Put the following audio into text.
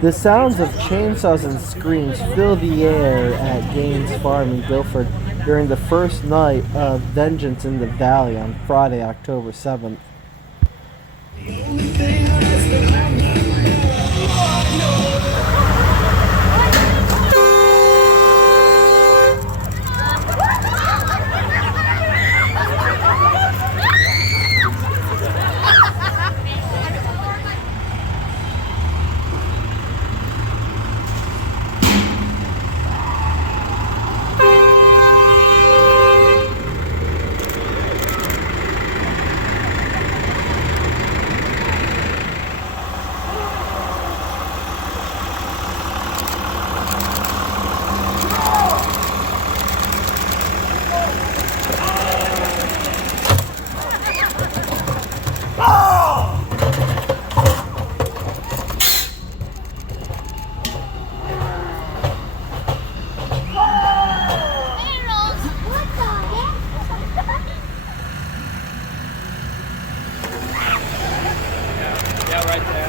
The sounds of chainsaws and screams fill the air at Gaines Farm in Guilford during the first night of Vengeance in the Valley on Friday, October 7th. Yeah, right there.